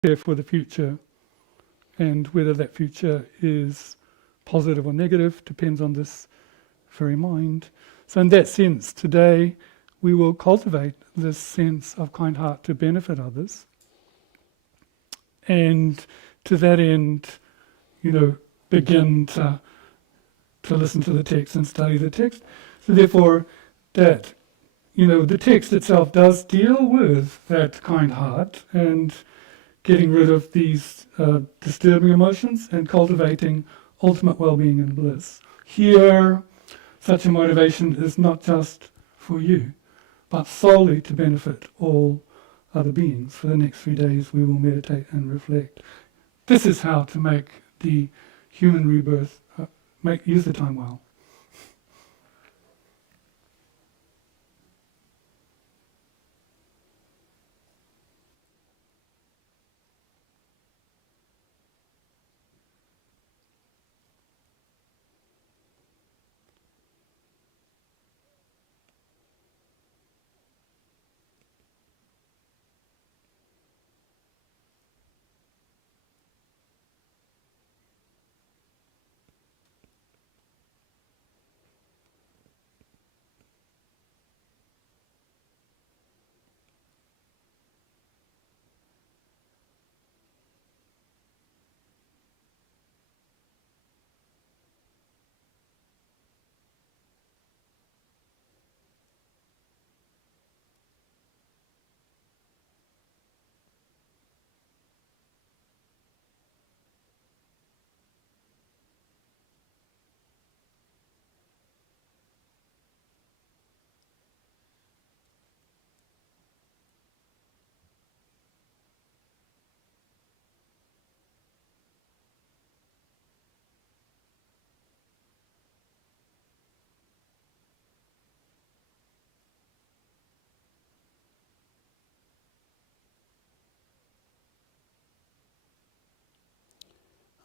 prepare for the future, and whether that future is positive or negative depends on this very mind. So in that sense, today we will cultivate this sense of kind heart to benefit others. And to that end, begin to listen to the text and study the text. So therefore, that, the text itself does deal with that kind heart and getting rid of these disturbing emotions and cultivating ultimate well-being and bliss. Here, such a motivation is not just for you, but solely to benefit all other beings. For the next 3 days we will meditate and reflect. This is how to make the human rebirth, use the time well.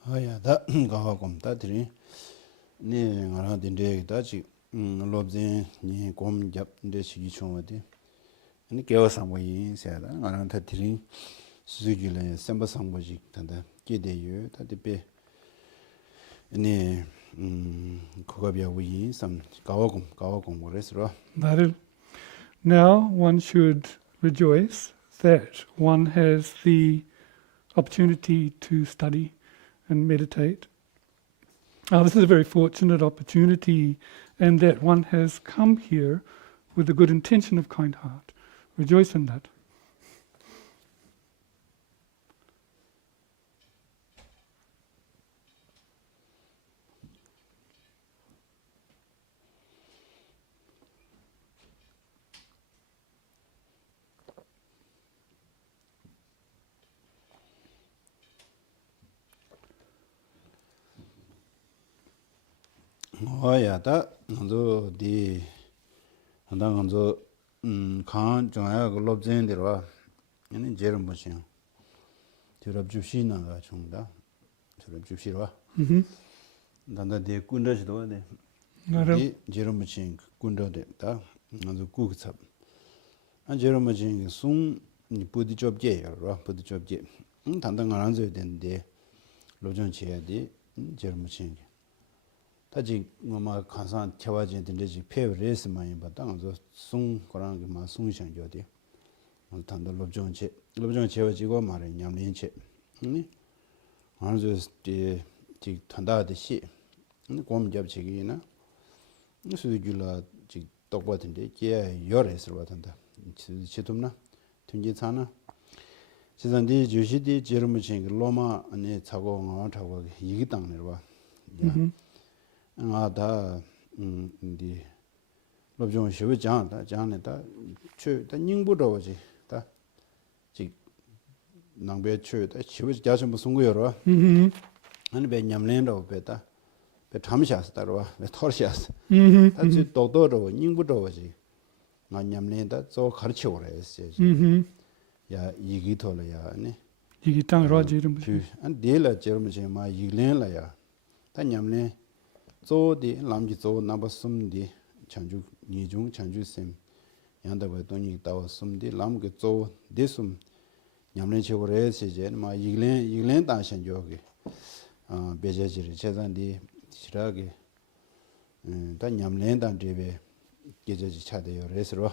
야, 다 가하고 다들이 네 알아 된데 다지 롭진 니 곰잡 데 시기 총어디 아니 개워서 뭐이 세다 알아 다들이 수수기래 셈바상보지 단다 기대요 다디베 네 그거비야 우이 삼 가와곰 그래서 Now one should rejoice that one has the opportunity to study and meditate. This is a very fortunate opportunity, and that one has come here with a good intention of kind heart. Rejoice in that. 다 먼저 디 한다 먼저 칸 정야 그 롭진데로 얘는 제름 뭐지 저럽 줍시나가 중다 저럽 줍시로 단다 데 군더지도 네 이 제름 뭐지 군더데 다 먼저 구급삽 안 제름 뭐지 숭니 부디 접게요 부디 접게 단다 안 줘야 되는데 로전 지야디 제름 뭐지 다지 뭐마 간산 태화진 된지 페브레스 많이 받다가서 숭 거랑 그마 숭상 줘대. 단도 롭정체 채워지고 말에 냠린체. 아주 디 탄다듯이 곰 잡치기나 수주라 지 똑같은데 게 열에서 왔단다. 지tum나 튕기잖아. 지산디 주시디 제르무친 로마 안에 차고 타고 이기 땅내로 와. 다 인디 롭종 쉬고 장다 추다 닝부도지 다지 낭배 추다 쉬고 자주 무슨 거여로 아니 배 냠랜도 배다 배 참샤스다로 배 토르샤스 다지 도도로 닝부도지 나 냠랜다 저 가르쳐 오래지 야 이기 돌아야 아니 이기 땅 로지름 안 데라 제르무지 마 이글랜라야 다 냠랜 조디 람지 조 나바 숨디 chanju nijung chanju sem yanda ba doni tawa sumdi lam ge zo desum 냠len 치고래 시제 마 이글렌 단신 저기 베제지리 제단디 지라게 다 냠len 단 집에 계제지 차대요 그래서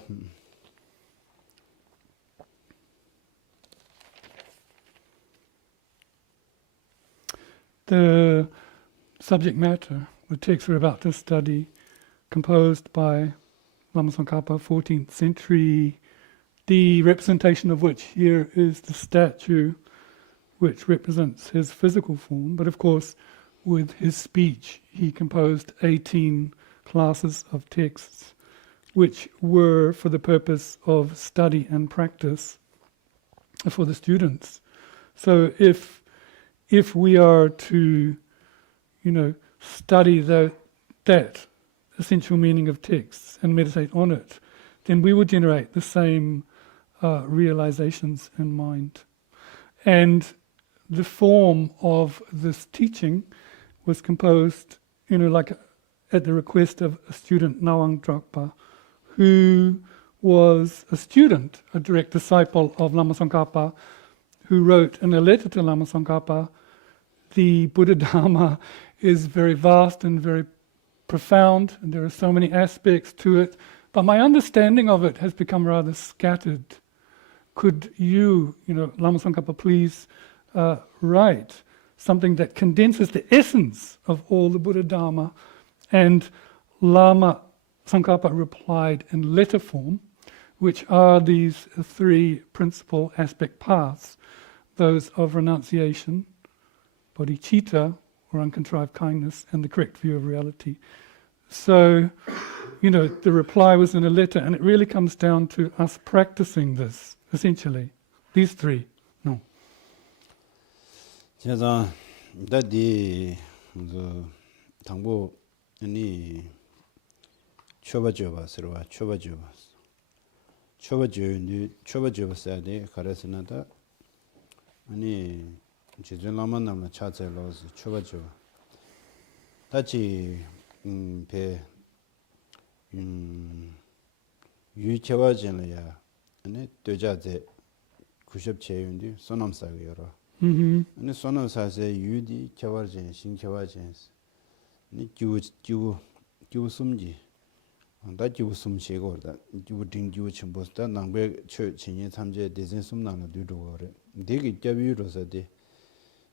The subject matter, the text we're about to study, composed by Lama Tsongkhapa, 14th century, the representation of which here is the statue, which represents his physical form, but of course with his speech he composed 18 classes of texts which were for the purpose of study and practice for the students. So if we are to, study that essential meaning of texts and meditate on it, then we will generate the same realizations in mind. And the form of this teaching was composed, like at the request of a student, Nawang Drakpa, who was a student, a direct disciple of Lama Tsongkhapa, who wrote in a letter to Lama Tsongkhapa, the Buddha Dharma is very vast and very profound, and there are so many aspects to it, but my understanding of it has become rather scattered. Could you, Lama Tsongkhapa, please write something that condenses the essence of all the Buddha Dharma? And Lama Tsongkhapa replied in letter form, which are these three principal aspect paths, those of renunciation, bodhicitta, or uncontrived kindness, and the correct view of reality. So, the reply was in a letter, and it really comes down to us practicing this, essentially. These three. No. 제가 다디 당보 아니 초바줘봐서와 초바줘봐서야돼 가르스나다 아니 지존라만 남나 차제로스 초바줘 다치 배 유체화전이야 아니 되자제 90제윤디 소남사고요. 아니 소남사세 유디 체화전 신체화전 아니 규 숨지 다 규 숨시고다 규 딩규 침보스다 낭배 처 진이 참제 대신 숨나는 뒤도거래 되게 잡유로서데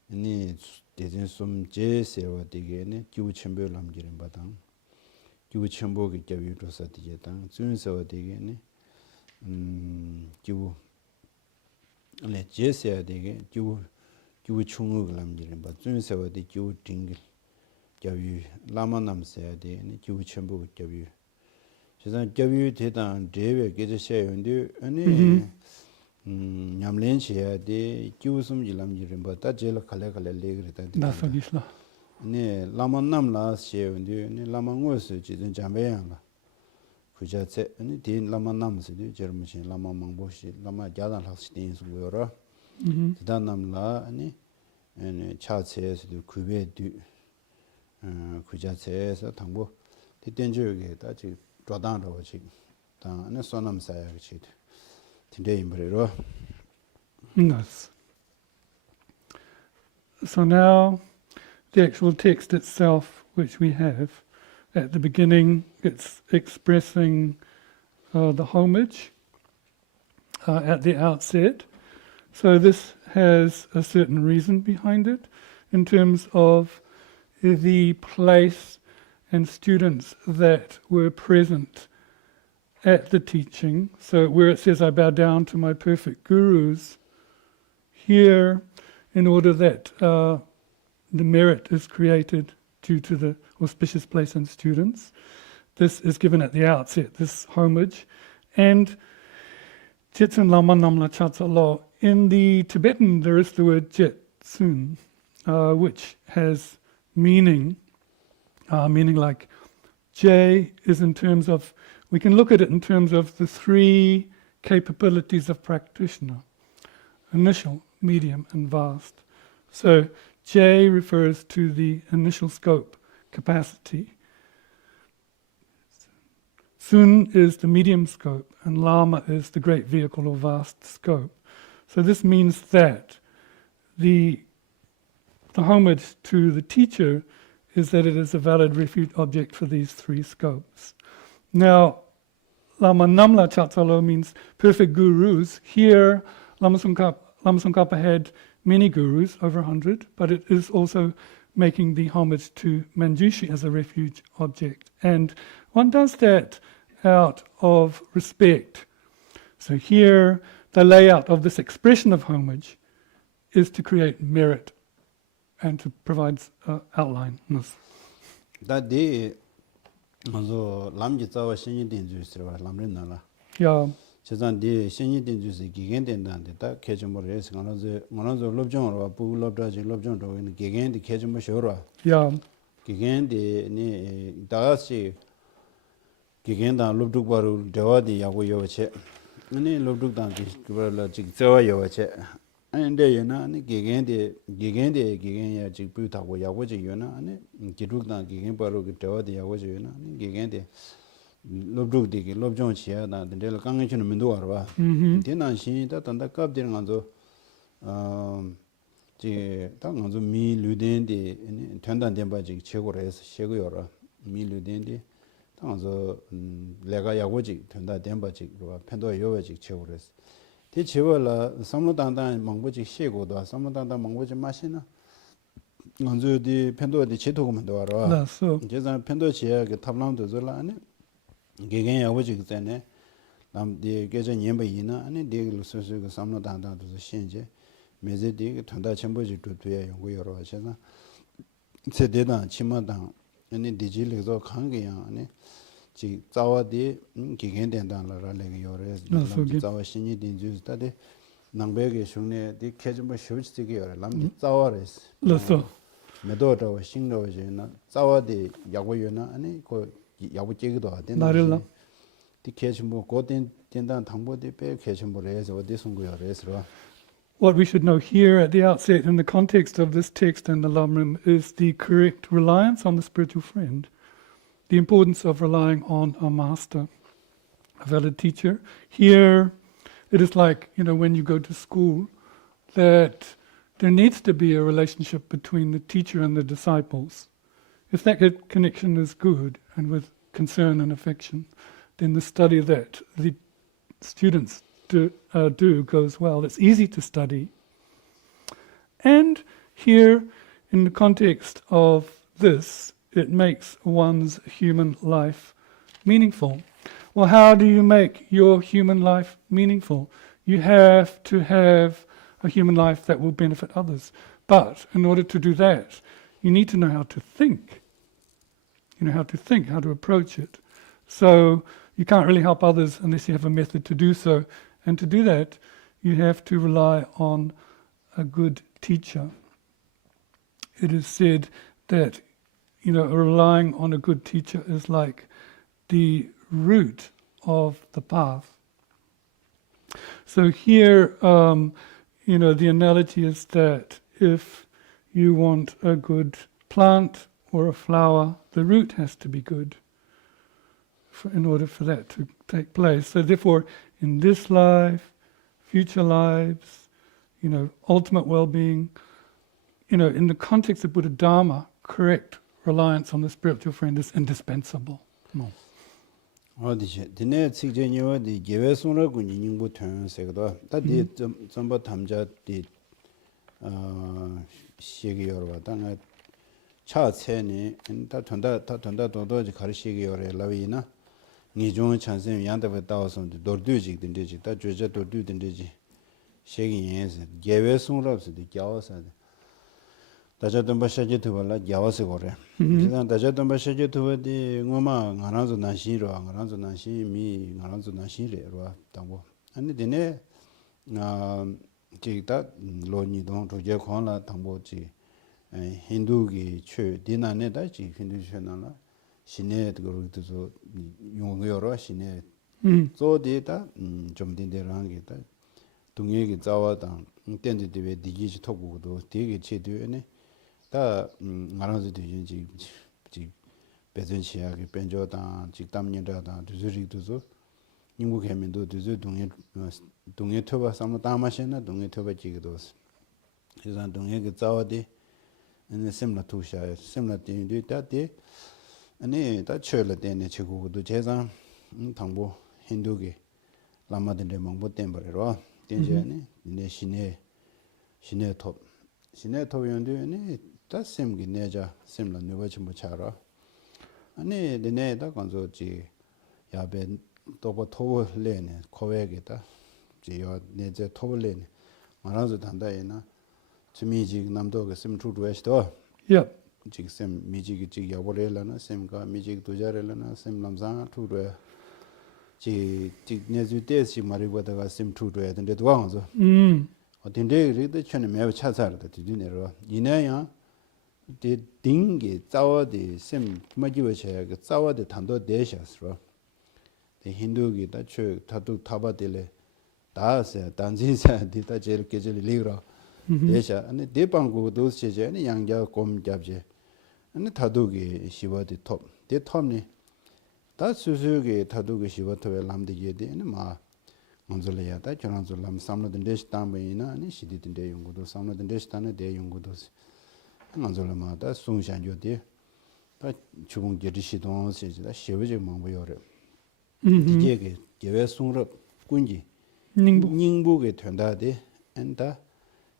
아니 대신 숨제 세워 되게네 규 침별 남기는 바당 규 침보기 잡유로서데다 준서워 되게네 규 ale 제세야 되게 규 충을 남기는 바 준서워 되 규 딩 교육 라마남세야 되네 규 침보 교육 세상 교육 대단 대외 계제셔는데 아니 냠렌시야 돼 규숨지 남기는 바다 제일 칼레칼레 레그르다 나서기슬라. 네 라만남라 셔는데 네 라만고스 지든 잠배양라 그자체 아니 딘 라만남스디 저무신 라마망보시 라마 자단 학스딘 수고요라 대단남라 아니 차체에서도 구베디 그자체에서 당보 대된적에 다지 좌단으로 지금 다 안에 소남사야 그치 tinday imbrero. Yes. So now the actual text itself, which we have at the beginning, it's expressing the homage at the outset. So this has a certain reason behind it in terms of the place and students that were present at the teaching. So where it says, I bow down to my perfect gurus, here, in order that the merit is created due to the auspicious place and students. This is given at the outset, this homage. And Jetsun Lama Namla Chatsa Lo. In the Tibetan, there is the word Jetsun, which has meaning like J is in terms of, we can look at it in terms of the three capabilities of practitioner: initial, medium, and vast. So J refers to the initial scope, capacity. Sun is the medium scope, and Lama is the great vehicle or vast scope. So this means that the homage to the teacher is that it is a valid refuge object for these three scopes. Now, Lama Namla Chatsalo means perfect gurus. Here, Lama Tsongkhapa had many gurus, over 100, but it is also making the homage to Manjushri as a refuge object. And one does that out of respect. So here, the layout of this expression of homage is to create merit and to provide outline. 다디 먼저 남지 자와 신이 된 주스로 남린나라. Yeah, 제잔디 신이 된 주스 기겐된다는데 다 개점을 해서 먼저 럽정으로 부럽다지 럽정도 있는 기겐디 개점을 쇼라. yeah, 기겐디 니 다시 기겐다 럽둑바로 대화디 야고 요체. 아니 럽둑단디 그걸로 지 자와 요체. 근데 얘는 아니 기겐야 지 부타고 야고지 요나 아니 기룩단 기겐 바로 그 대화디 야고지 요나 아니 기겐데 럽둑디기 럽정 치야다 근데 강해주는 민도 알아. 대난신이다 단다 갑되는 간도 제 당간도 미르덴데 아니 된단된 바지 최고로 해서 최고요라 미르덴데 당간도 내가 야고지 된다된 바지로 편도 요바지 최고로 해서 대 제월라 삼로단단 망보지 시고도 삼로단단 망보지 마시나 먼저디 편도디 제도고만도 알아. so 제가 편도 지야 그 탑람도 줄라네 개개 야고지 그때네 남디 계전 연배이나 아니 대로 소소 그 삼로단단도 신제 메제디 던다 첨부지 두두야 연구 여러 하셔서 세대다 치마당 아니 디질에서 관계야 아니 지 자와디 기겐된다라라 레게 요레 자와 신이 딘주스다데 남베게 슝네 디 캐즈모 쇼치티게 요레 남디 자와레스 so 메도도 신로제나 자와디 야고요나 아니 고 야고 제기도 하든 나릴라 디 캐즈모 고된 된다 당보디 빼 캐즈모레서 어디 송고요레스로. What we should know here at the outset in the context of this text and the Lamrim is the correct reliance on the spiritual friend, the importance of relying on a master, a valid teacher. Here, it is like, when you go to school, that there needs to be a relationship between the teacher and the disciples. If that connection is good and with concern and affection, then the study that the students do goes well. It's easy to study. And here, in the context of this, it makes one's human life meaningful. Well, how do you make your human life meaningful? You have to have a human life that will benefit others. But in order to do that, you need to know how to think. How to approach it. So you can't really help others unless you have a method to do so. And to do that, you have to rely on a good teacher. It is said that, relying on a good teacher is like the root of the path. So here, the analogy is that if you want a good plant or a flower, the root has to be good in order for that to take place. So therefore, in this life, future lives, ultimate well-being, in the context of Buddha Dharma, correct reliance on the spiritual friend is indispensable. 어디지? 디네 직전이어디 계획송을 군인부 통해서도 다디 전부 담자디 시기 여러 왔다나 차체니 다 던다 도도지 가르시기 여러 라위나 니종 찬생 양답에 따와서 도르두지 된대지 다 죄자 도르두 된대지 시기 예서 계획송을 없어도 겨워서 다자던 바샤제 투발라 야와서 거래. 그냥 다자던 바샤제 투디 ngoma ngarazo 나시로 ngarazo 나시 미 ngarazo 나시레로 당고. 아니 되네 지다 로니동 조제 권라 당보지 힌두기 최 디나네다지 힌두 셔나라 신의 그거도 용어로 신의 조디다 좀 된대로 게다 동예기 자와다 땡데데 디기지 토고도 되게 제대로네 다 말하는 되지 배전시하게 변조다 직담년다다 두저리도서 인구 개면도 두주 동해 토바 삼로 다마시나 동해 토바 지기도스 그래서 동해 그 자와디 ene semla tusha semla tin de ta de ane ta chöla de ne chigu du jezan thangbo hindu ge lama de mongbo tembre ro tenje ne shine top yonde ne ta sem ge neja semla ne wa chimo chara ane de ne da ganzo ji ya be tobo tobo le ne kowe ge ta ji yo ne je tobo le ne 말아서 단다에나 미직 남도가 심 tru도에스도 Yep. 직 심 미직이 직 야보레라나 심가 미직 도자레라나 심 남자 tru도에 직 내주데시 마리보다가 심 tru도에 근데 도와서 어딘데 리드 전에 매우 차사르다 뒤네로 이내야 데 딩게 자와데 심 마지워셔야 그 자와데 단도 대샤스로 데 힌두기 다초 다도 타바데레 다세 단진사 디다 제일 계절 리그라 대샤 아니 대방고 도스제 아니 양자 곰 잡제 아니 다도기 시바디 톱 대톱니 다 수수기 다도기 시바토에 람디게데 아니 마 먼저래야다 저런줄람 삼노든 데스탄베이나 아니 시디든데 연구도 삼노든 데스탄에 대 연구도 먼저라마다 송산조데 다 주공 제리시동 세지다 시베제 망보요래 이제게 예외 송럽 군지 닝부게 된다데 엔다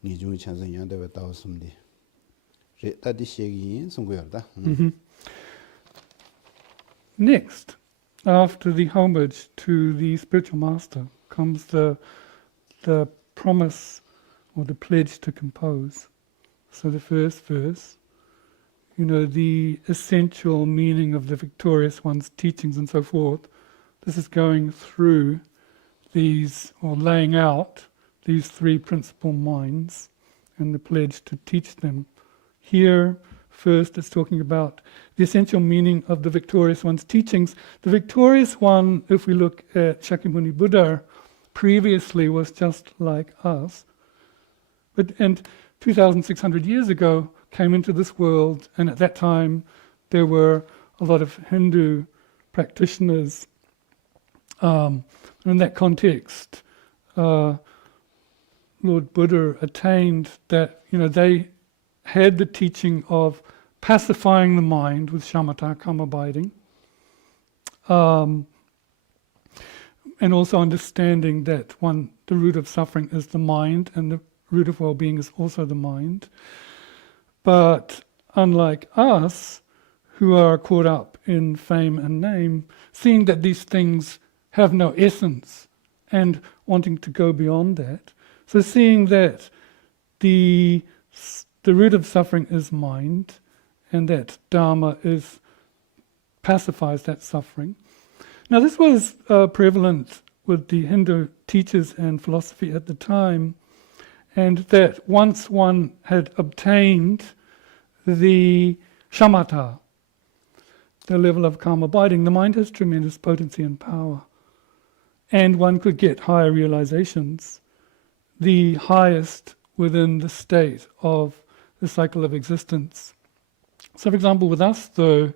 니중이 찬성 양대가 다왔습니다. 다디 시기 송고열다. Next, after the homage to the spiritual master, comes the promise or the pledge to compose. So the first verse, the essential meaning of the victorious one's teachings and so forth. This is going through these, or laying out these three principal minds and the pledge to teach them. Here, first, it's talking about the essential meaning of the victorious one's teachings. The victorious one, if we look at Shakyamuni Buddha, previously was just like us, and 2,600 years ago came into this world, and at that time there were a lot of Hindu practitioners. In that context, Lord Buddha attained that, they had the teaching of pacifying the mind with shamatha, calm abiding, and also understanding that the root of suffering is the mind, and the root of well-being is also the mind. But unlike us, who are caught up in fame and name, seeing that these things have no essence and wanting to go beyond that. So seeing that the root of suffering is mind, and that Dharma pacifies that suffering. Now this was prevalent with the Hindu teachers and philosophy at the time, and that once one had obtained the shamatha, the level of calm abiding, the mind has tremendous potency and power. And one could get higher realizations, the highest within the state of the cycle of existence. So for example, with us though,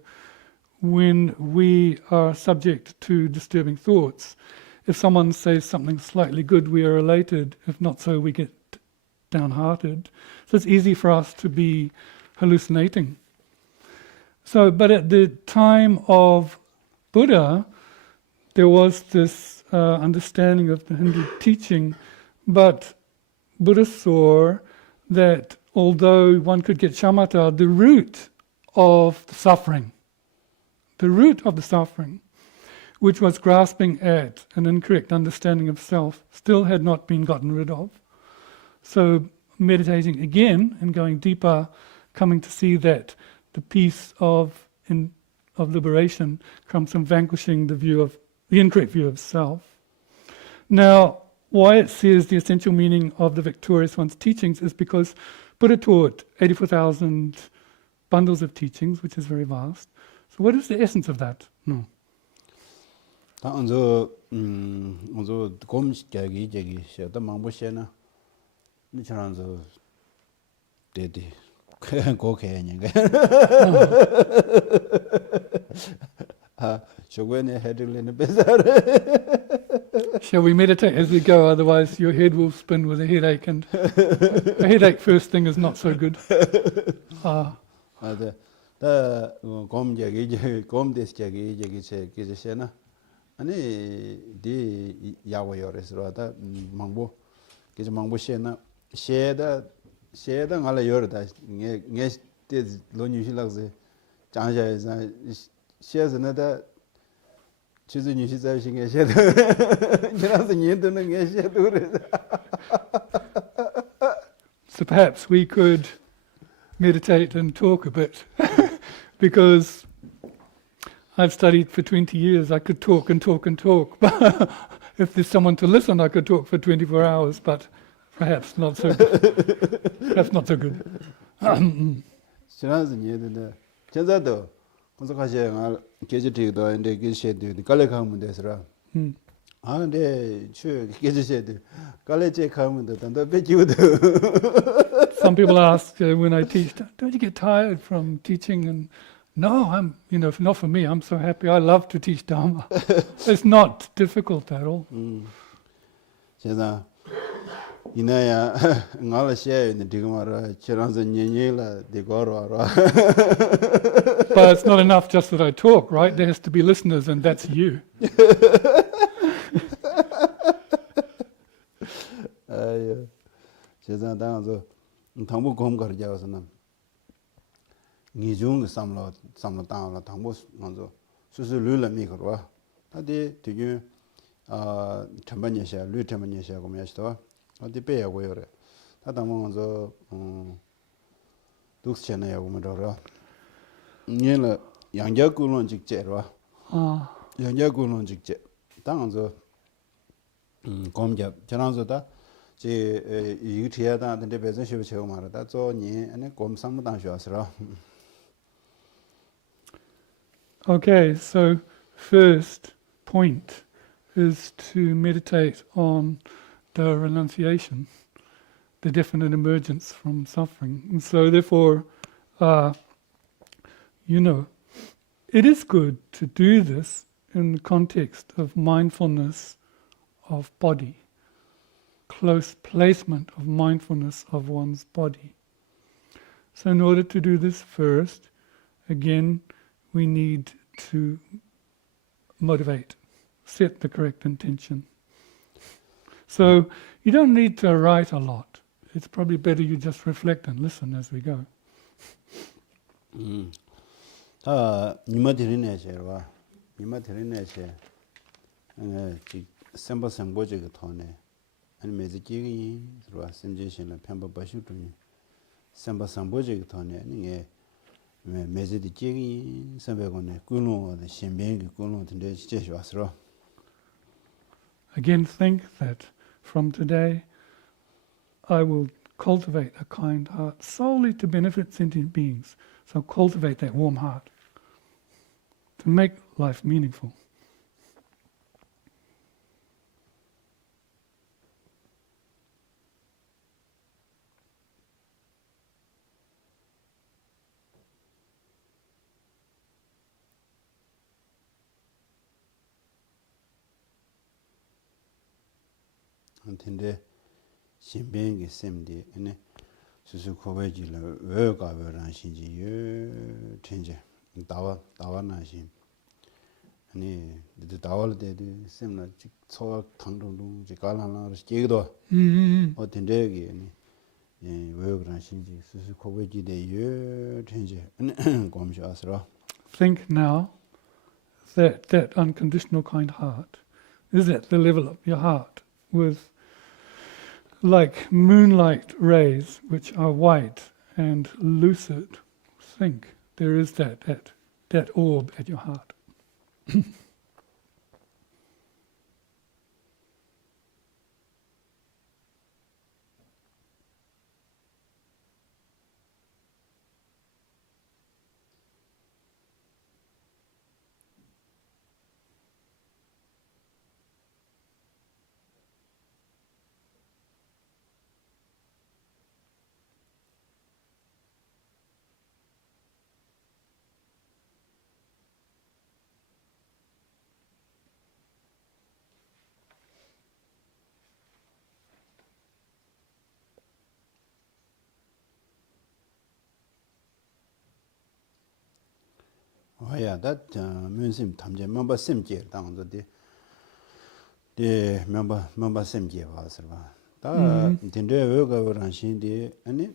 when we are subject to disturbing thoughts, if someone says something slightly good, we are elated. If not so, we get downhearted. So it's easy for us to be hallucinating. But at the time of Buddha, there was this understanding of the Hindu teaching, but Buddha saw that although one could get shamatha, the root of the suffering, which was grasping at an incorrect understanding of self, still had not been gotten rid of. So meditating again and going deeper, coming to see that the peace of liberation comes from vanquishing the incorrect view of self. Now, why it says the essential meaning of the victorious one's teachings is because Buddha taught 84,000 bundles of teachings, which is very vast. So what is the essence of that? No. 먼저 곰식자기 시다 망보시나 니처럼서 데디 고개냐가 아 저거네 해들리는 배사를 Shall we meditate as we go? Otherwise, your head will spin with a headache, and a headache first thing is not so good. 네. 다 곰제기 곰데스제기 제기제나 아니 디 야워요레스로다 망보 그저 망보 셰나 셰다 알아 요르다 녜 때 로뉴실락제 장자에서 셰즈나다 치즈 뉴시 자신게 셰다 지나서 니드는 게 셰도레 So perhaps we could meditate and talk a bit, because I've studied for 20 years. I could talk and talk and talk. If there's someone to listen, I could talk for 24 hours, but perhaps not so good. Perhaps not so good. 지나서 니드는 전자도 건석하셔야 계제티도 인데 계제티도 깔래가면 되서라. 아 근데 추 계제티도 깔래제 가면 된다. 배지우도 Some people ask when I teach, don't you get tired from teaching? And no, not for me. I'm so happy. I love to teach Dharma. It's not difficult at all. 제가 이나야 나라 셰는 지금 알아. 저랑서 녀녀라 되고로 알아. But it's not enough just that I talk, right? There has to be listeners, and that's you. 아유, 제가 당서 당부 검 가르쳐서는 니중 삼로 당라 당부 먼저 수수료를 미거와 다들 되게 전반예시야 류전반예시야 고면서 어디 배우고 요래 다 당먼저 독스체나야 고면서 얘는 양자구론 직제로 양자구론 직제 당서 검자 전환서다 제 이티야다 근데 배선 쉬고 제가 말하다 저니 아니 검상무 당셔서라. Okay, so first point is to meditate on the renunciation, the definite emergence from suffering. And so therefore, it is good to do this in the context of mindfulness of body, close placement of mindfulness of one's body. So in order to do this first, again, we need to motivate, set the correct intention. So you don't need to write a lot. It's probably better you just reflect and listen as we go. 니마들이네 제와 니마들이네 제 semba semboje ge thone ani mezi ji ro senjation la phamba bashu tu semba semboje ge thone ani nge mezi de ji sembe go ne kuno de shenbyen ge kuno de je shwa sro. Again, think that from today I will cultivate a kind heart solely to benefit sentient beings. So cultivate that warm heart to make life meaningful. 근데 신변이 셈디 아니 수수 코베지라 왜가 왜란 신지 예 텐제 다와나신 아니 이제 다월 때도 셈나 저 당동동 지 갈라나 지기도 어텐데기 아니 예 왜그란 신지 수수 코베지데 예 텐제 곰샤스라. Think now that unconditional kind heart is at the level of your heart, with like moonlight rays which are white and lucid. Think there is that orb at your heart. yeah, that musim tamje member simje 당저 데 member simje 와서봐. 다 딘데 외가 그런신데 아니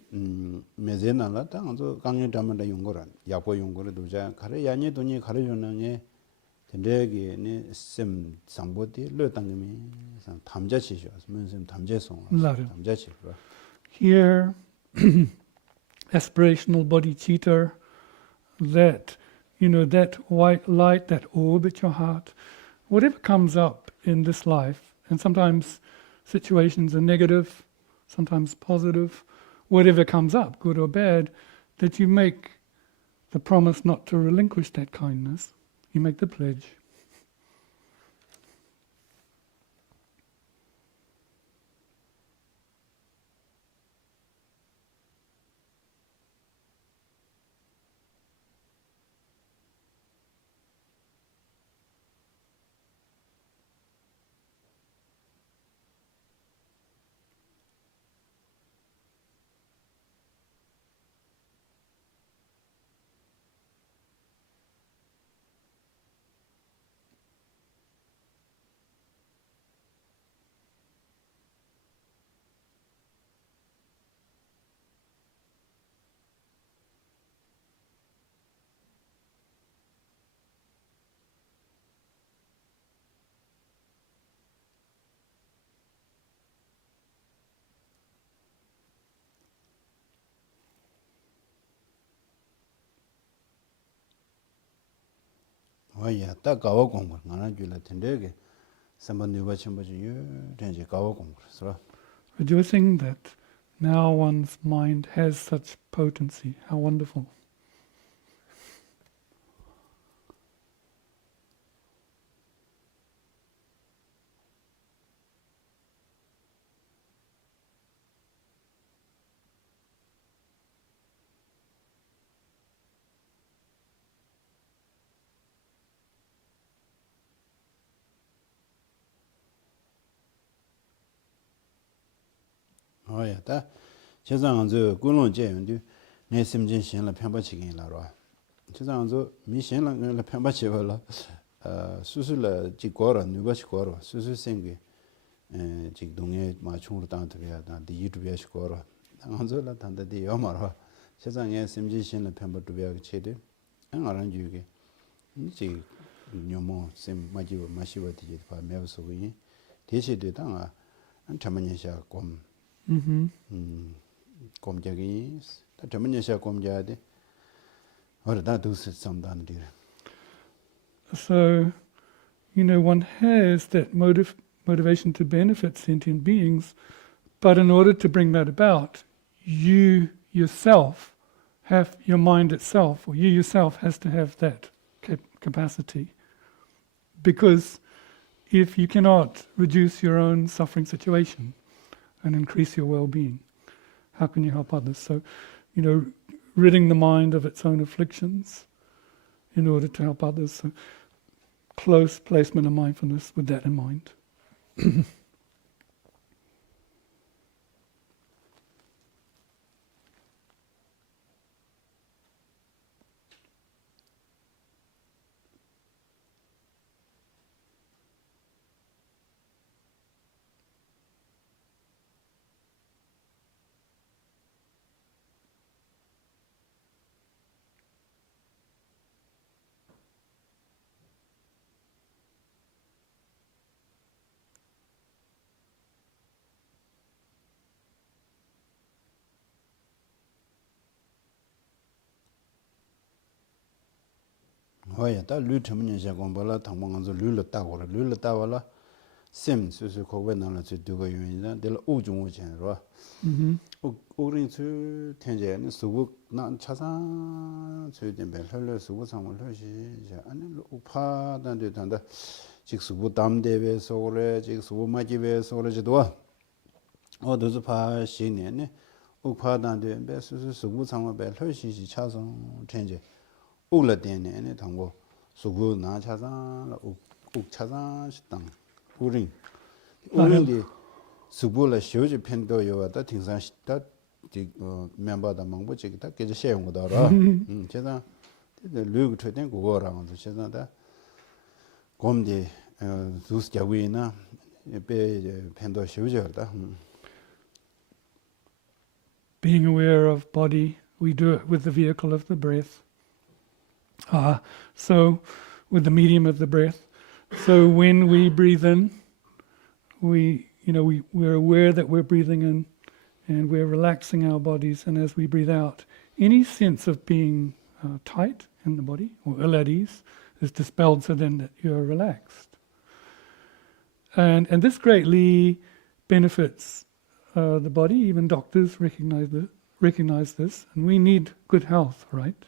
메제나라 당저 강연 담는다 용거라. 야보 용거를 도자 가르 야니 돈이 가르 요나게 딘데게 심 상보디 르당미 상 담자치죠. 무슨 담제송. 담자치. Here, aspirational bodhicitta, that, that white light that orbits your heart, whatever comes up in this life, and sometimes situations are negative, sometimes positive, whatever comes up, good or bad, that you make the promise not to relinquish that kindness. You make the pledge. 와야 딱 가와 공부 나는 줄라 텐데게 삼번 누가 첨부지 된지 가와 공부서 Rejoicing that now one's mind has such potency. How wonderful. 와야 다 세상은 저 군론제인데 내 심진 신라 편바치긴 라로 세상은 저 미신라 내 편바치벌라 수술라 지고라 누바치고라 수술 생기 직 동에 마충으로 당도야 단디 유튜브에 시고라 당한절라 단다디 요마라 세상에 심진 신라 편바도야 체데 안아란 주게 이제 녀모 심 마지고 마시버디 바 매우소기 대체되 당아 안타만야샤 곰 곰자기 다 저만야샤 곰자데 어다 두스 samdandir. So, one has that motivation to benefit sentient beings, but in order to bring that about, you yourself have, your mind itself, or you yourself has to have that capacity. Because if you cannot reduce your own suffering situation and increase your well-being, how can you help others? So, ridding the mind of its own afflictions in order to help others. So, close placement of mindfulness with that in mind. 와야 다 루트문야샤 곰발라 당방한서 룰을 따고라 심 수수 거기에 나는 저 두고 유인이다 될 우중우전으로 오른수 텐제는 수국 난 차상 저된배 흘러 수국 상을 하시 아니 우파단데 단다 직수부 담대베서 그래 직수부 마지베서 그래도 어디서 파시네네 우파단데 배 수수 수국 상을 배 흘시시 차상 텐제 올라되네 당고 수고 나 차상 욱 차상 식당 우린 우린디 수고라 쇼지 편도 요다 등산 식다 멤버다 망보지기다 계제 셰용 거다라 제가 류그 최된 그거랑 저잖아. 곰디 주스 자위나 배 펜도 쉬우저다. Being aware of body, we do it with the vehicle of the breath. So, with the medium of the breath. So when we breathe in, we're aware that we're breathing in, and we're relaxing our bodies. And as we breathe out, any sense of being tight in the body or ill at ease is dispelled, so then that you're relaxed. And this greatly benefits the body. Even doctors recognize this, and we need good health, right?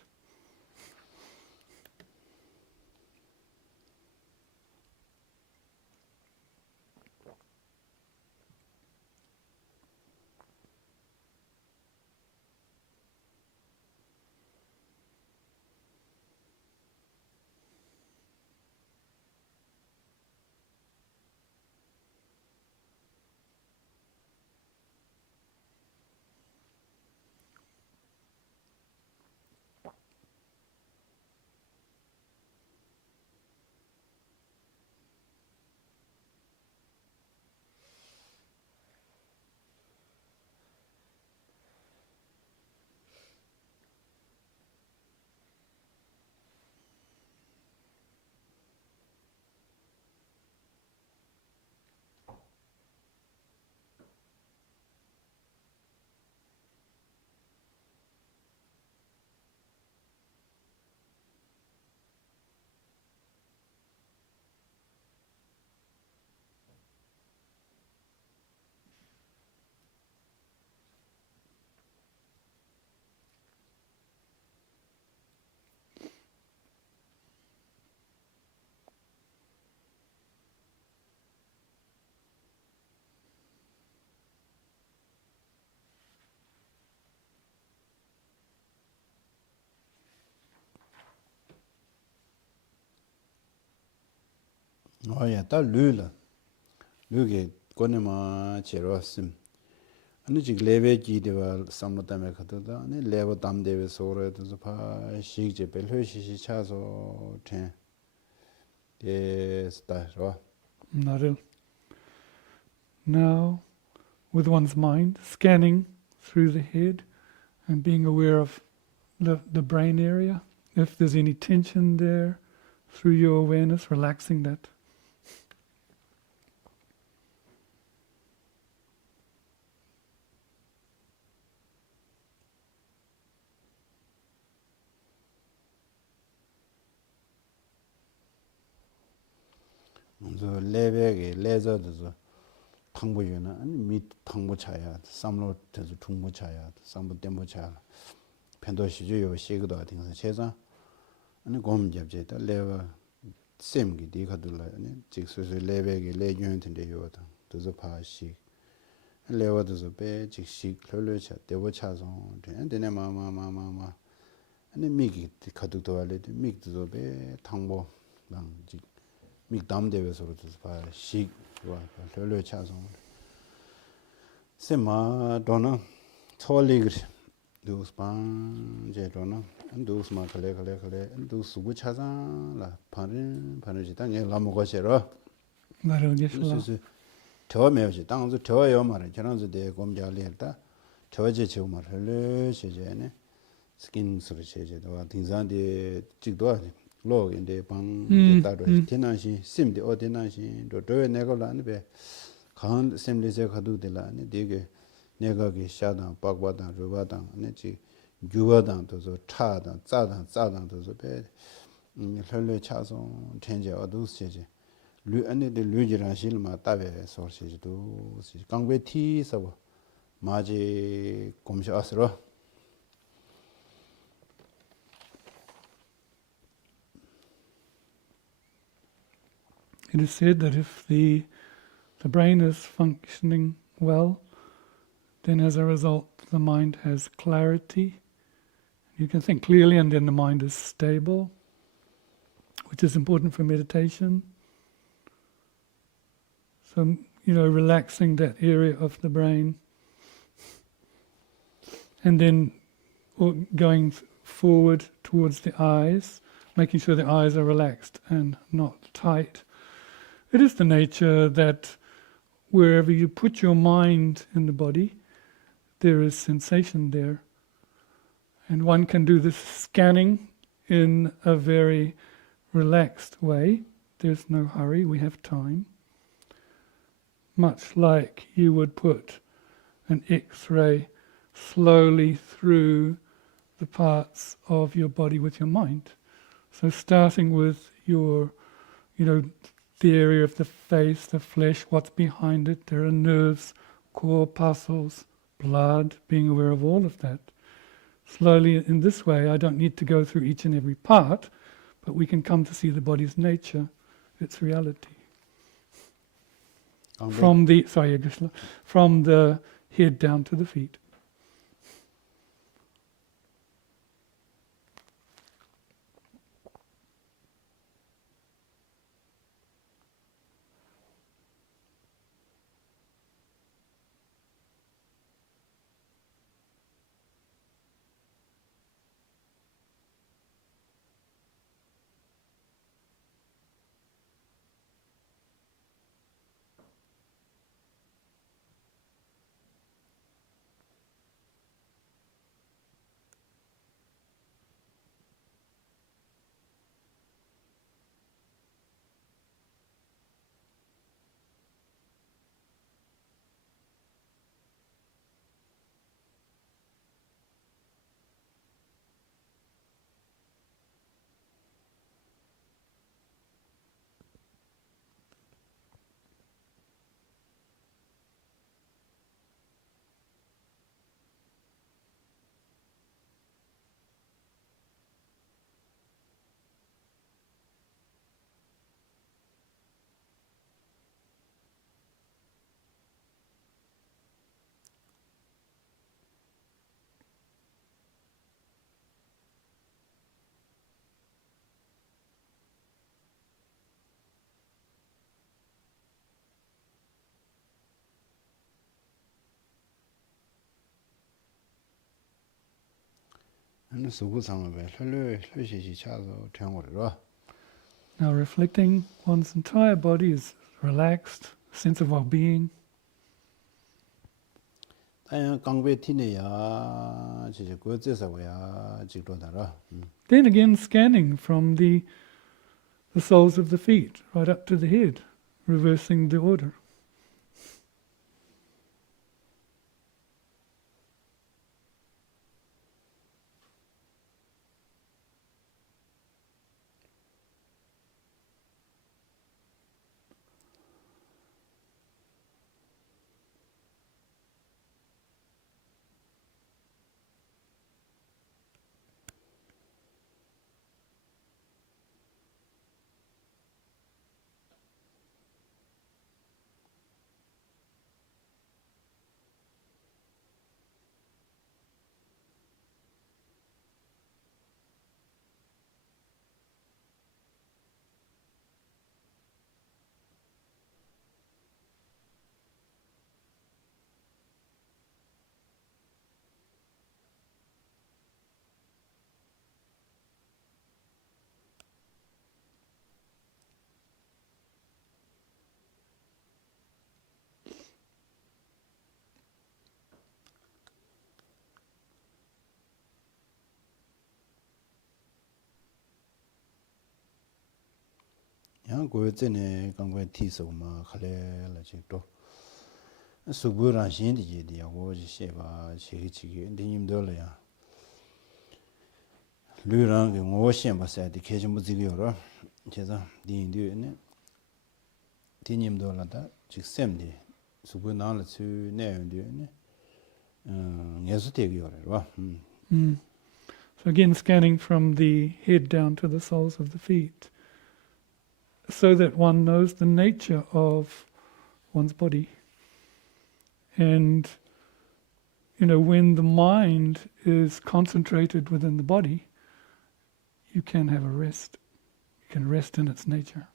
어야 딱 류라. 류게 권에마 제로스. 아니 지 레베지디와 삼노타메 카도다. 아니 레버 담데베 소르에도 파 시제 벨회시시 차서 테. 스타로. Naru. Now, with one's mind, scanning through the head and being aware of the brain area. If there's any tension there, through your awareness, relaxing that. 먼저 레베게 레저도 탕보유나 아니 밑 탕보 차야 삼로 돼서 중보 차야 삼보 땜보 차 펜도 시주요 시기도 같은 세상 아니 곰 잡제다 레버 셈기 디가들라 아니 직소서 레베게 레윤인데 요다 도저 파시 레버도서 배 직식 흘려차 대보 차서 되네 마마마마마 아니 미기 가득도 알레데 미기도 배 탕보 랑 mikdamdeve서로도 봐 식와 별로 차서 세마 도나 톨리그 두스반 제도나 두스마 칼레 두스고 차자라 바르지 당에 라모고셔로 Naru Geshe-la. 그래서 저 매우지 당서 저요 말에 저런서 대 검자리했다 저제 저 말을 세제네 스킨 소리 세제도 등산데 찍도 로인데 방 따로 테나시 심데 어디나시 도도에 내가라는 간 심리세 가두들라니 되게 내가게 샤다 박바다 루바다 아니지 주바다도 차다 짜다도 배 흘려 차서 텐제 어두스제 류 안에데 류지라 실마 따베 소시도 강베티서 마지 곰샤스로 It is said that if the brain is functioning well, then as a result the mind has clarity. You can think clearly, and then the mind is stable, which is important for meditation. So, relaxing that area of the brain, and then going forward towards the eyes, making sure the eyes are relaxed and not tight. It is the nature that wherever you put your mind in the body, there is sensation there. And one can do this scanning in a very relaxed way. There's no hurry, we have time. Much like you would put an X-ray slowly through the parts of your body with your mind. So starting with your, the area of the face, the flesh, what's behind it, there are nerves, corpuscles, blood, being aware of all of that. Slowly in this way, I don't need to go through each and every part, but we can come to see the body's nature, its reality. From the head down to the feet. Now reflecting, one's entire body is relaxed, sense of well-being. Then again, scanning from the soles of the feet right up to the head, reversing the order. yang go zene gangwe ti so ma khale la chi to su bu ran xin di ji di go ji she ba chi chi ge ndi nim do le ya lu ran ge ngo xian ba sa di ke ji mu zi ge ro che za di ndi ne di nim do la da chi sem di su bu na la chu ne ndi ne nge su te ge ro ba So again, scanning from the head down to the soles of the feet, so that one knows the nature of one's body. And, when the mind is concentrated within the body, you can have a rest. You can rest in its nature.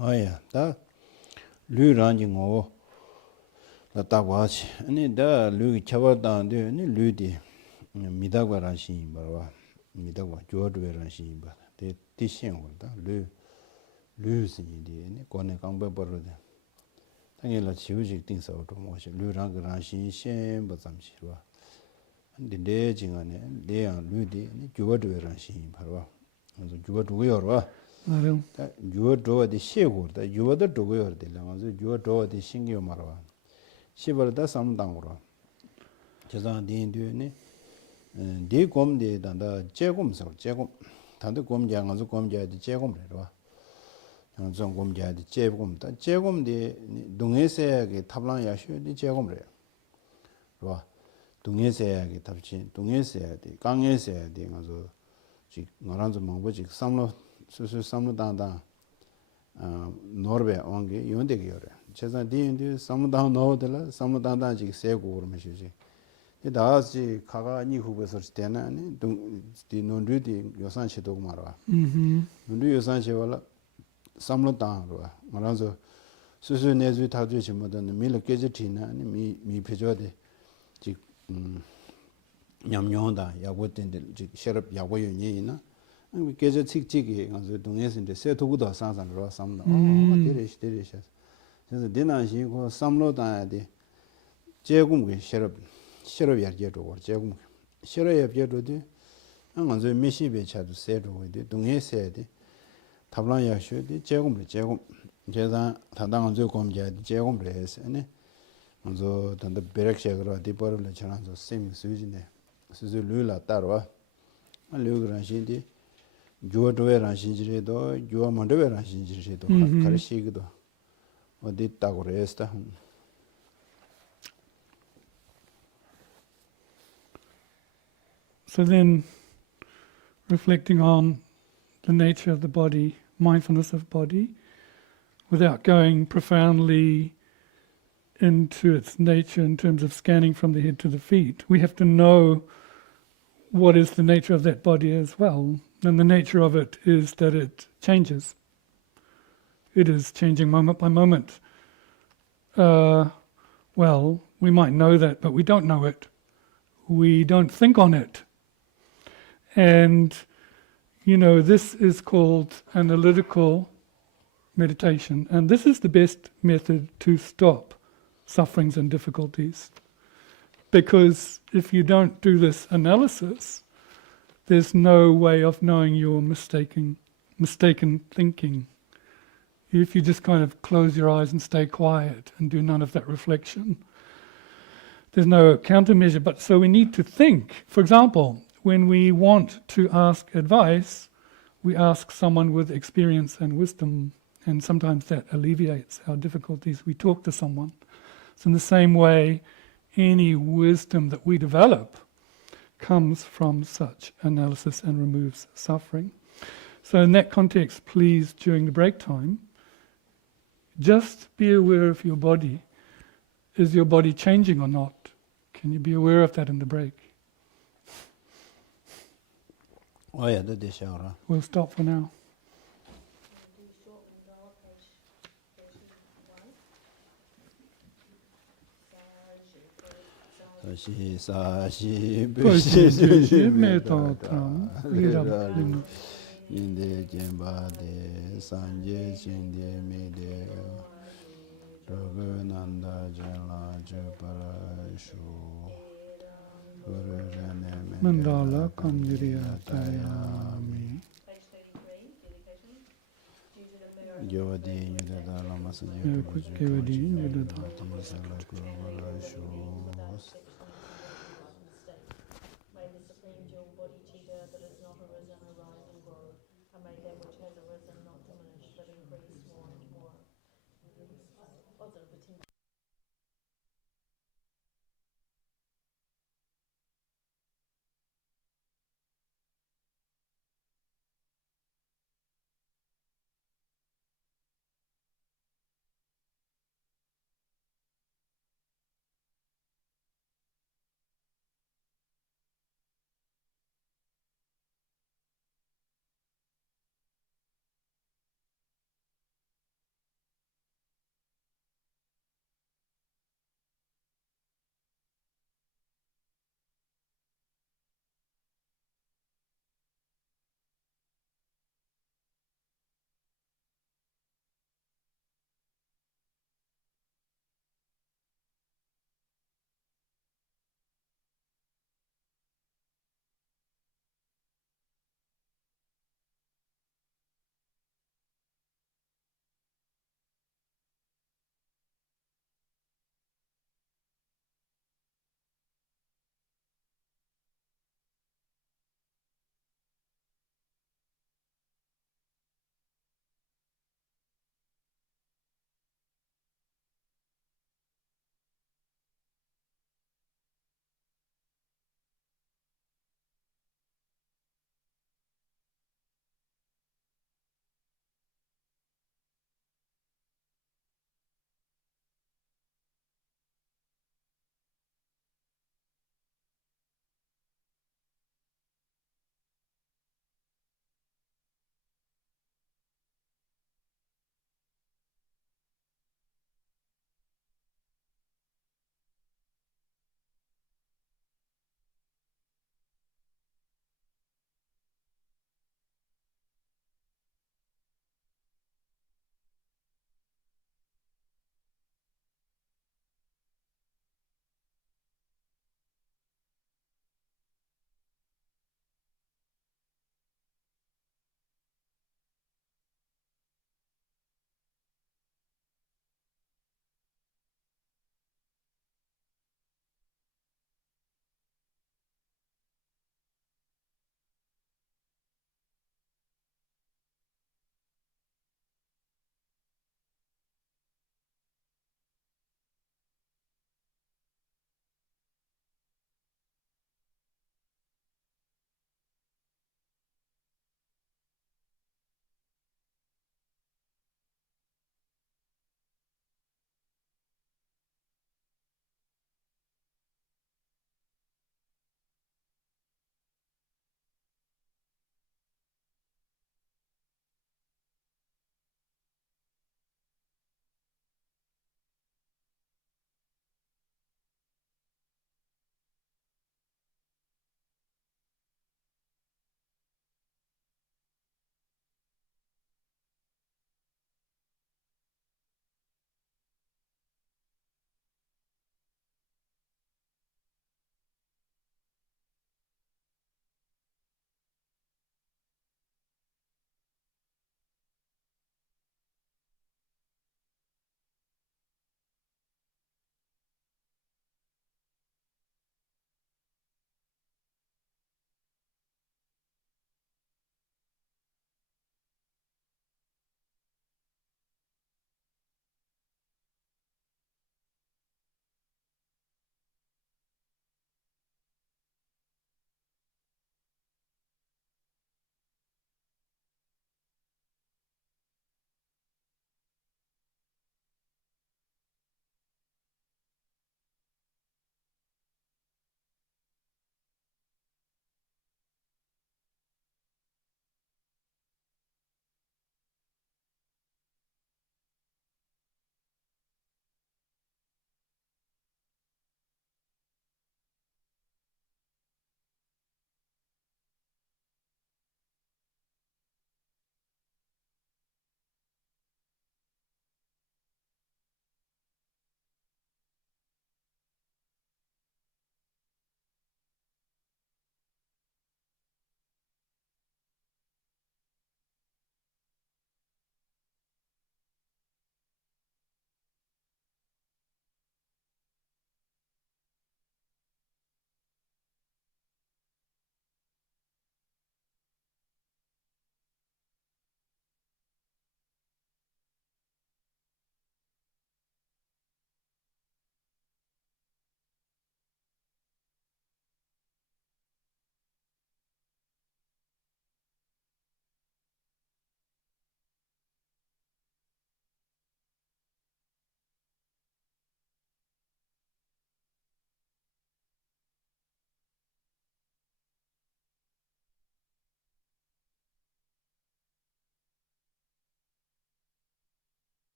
아야 다 류란지 고 나타와치 아니 다 류기 차바다인데 아니 류디 미다과라시 바와 미다과 조드웨라시 바 대티시용다 류스니디 아니 고네 강베버르데 당연히 지우직 띵서도 뭐시 류랑그라시 셴버잠시와 근데 지간에 내야 류디 아니 조드웨라시 바와 그래서 조드웨어와 나름 주어도어디 시고다 주어도 도고여들 아주 주어도어디 신기요 말아 시벌다 삼당으로 제가 딘드네 디곰디 단다 제곰서 제곰 단다 곰장 아주 곰자디 제곰래로 양정 곰자디 제곰다 제곰디 동해세하게 탑랑 야슈디 제곰래 로 동해세하게 탑치 동해세하디 강해세하디 아주 지 나란저 망보지 삼로 수수 삼로단다 노르베 온게 연대기요래 제가 디인디 삼로단 노들라 삼로단다 지 세고 그러면시지 다지 가가니 후베서 때나 아니 디 논르디 요산시도 말아 논르 요산시월라 삼로단로 말아서 수수 내주 타주 지모든 밀 깨지티나 아니 미 표저데 지 냠뇽다 야고된데 지 셔럽 야고연이나 그 계절 직직이 가서 동해선데 세토구도 상상으로 삼다. 데레시. 그래서 디나시 그 삼로다데 제공의 셔럽 야게도 제공 셔럽 야게도데 한가서 미시베 차도 세도데 동해세데 탑란 야쇼데 제공 제가 단당한 저 공자데 제공을 해서네. 먼저 단다 베렉샤그로 디버를 차란서 세미 수지네. 수지 룰라 따로 알려그란신데 주어도에란 신지리도 주어만도에란 신지리도 가르치기도 어디 있다고 그랬다. So then, reflecting on the nature of the body, mindfulness of body, without going profoundly into its nature in terms of scanning from the head to the feet, we have to know what is the nature of that body as well. And the nature of it is that it changes. It is changing moment by moment. Well, we might know that, but we don't know it. We don't think on it. And, this is called analytical meditation. And this is the best method to stop sufferings and difficulties. Because if you don't do this analysis, there's no way of knowing your mistaken thinking. If you just kind of close your eyes and stay quiet and do none of that reflection, there's no countermeasure. But so we need to think. For example, when we want to ask advice, we ask someone with experience and wisdom, and sometimes that alleviates our difficulties. We talk to someone. So in the same way, any wisdom that we develop comes from such analysis and removes suffering. So in that context, please, during the break time, just be aware of your body. Is your body changing or not? Can you be aware of that in the break? We'll stop for now. 사시 부시 메토탐 인데 젬바데 산제 진데 메데 로그난다 젤라 제파라슈 그르르네 mandala kamjiriya tayami. Gyavadi Yudada Lama Sanjay Gyavadi Yudada. Lama Sanjay